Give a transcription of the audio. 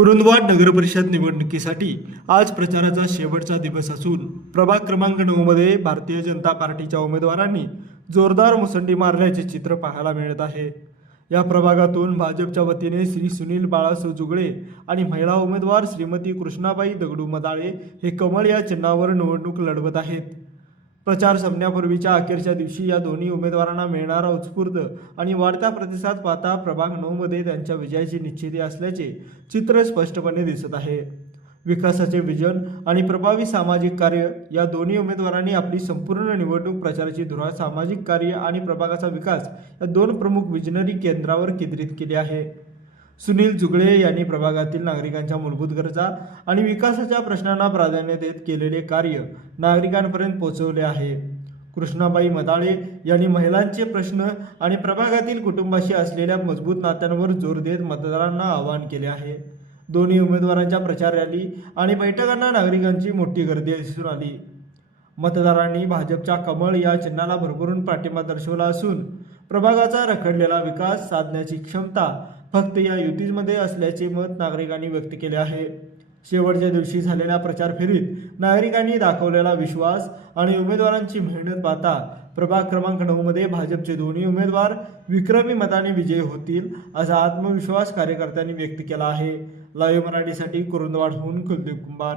कुरुंदवाड नगरपरिषद निवडणुकीसाठी आज प्रचाराचा शेवटचा दिवस असून प्रभाग क्रमांक नऊमध्ये भारतीय जनता पार्टीच्या उमेदवारांनी जोरदार मुसंडी मारल्याचे चित्र पाहायला मिळत आहे. या प्रभागातून भाजपच्या वतीने श्री सुनील बाळासो जुगळे आणि महिला उमेदवार श्रीमती कृष्णाबाई दगडू मदाळे हे कमळ या चिन्हावर निवडणूक लढवत आहेत. प्रचार संपण्यापूर्वीच्या अखेरच्या दिवशी या दोन्ही उमेदवारांना मिळणारा उत्स्फूर्त आणि वाढता प्रतिसाद पाहता प्रभाग नऊमध्ये त्यांच्या विजयाची निश्चिती असल्याचे चित्र स्पष्टपणे दिसत आहे. विकासाचे विजन आणि प्रभावी सामाजिक कार्य या दोन्ही उमेदवारांनी आपली संपूर्ण निवडणूक प्रचाराची धुरा सामाजिक कार्य आणि प्रभागाचा विकास या दोन प्रमुख विजनरी केंद्रावर केंद्रित केले आहे. सुनील जुगळे यांनी प्रभागातील नागरिकांच्या मूलभूत गरजा आणि विकासाच्या प्रश्नांना प्राधान्य देत केलेले कार्य नागरिकांपर्यंत पोहोचवले आहे. कृष्णाबाई मदाळे यांनी महिलांचे प्रश्न आणि प्रभागातील कुटुंबाशी असलेल्या मजबूत नात्यांवर जोर देत मतदारांना आवाहन केले आहे. दोन्ही उमेदवारांच्या प्रचार रॅली आणि बैठकांना नागरिकांची मोठी गर्दी दिसून आली. मतदारांनी भाजपच्या कमळ या चिन्हाला भरभरून पाठिंबा दर्शवला असून प्रभागाचा रखडलेला विकास साधण्याची क्षमता फक्त या युतीमध्ये असल्याचे मत नागरिकांनी व्यक्त केले आहे. शेवटच्या दिवशी झालेल्या प्रचार फेरीत नागरिकांनी दाखवलेला विश्वास आणि उमेदवारांची मेहनत पाहता प्रभाग क्रमांक नऊमध्ये भाजपचे दोन्ही उमेदवार विक्रमी मताने विजयी होतील असा आत्मविश्वास कार्यकर्त्यांनी व्यक्त केला आहे. लाईव्ह मराठीसाठी कुरुंदवाडहून कुलदीप कुंभार.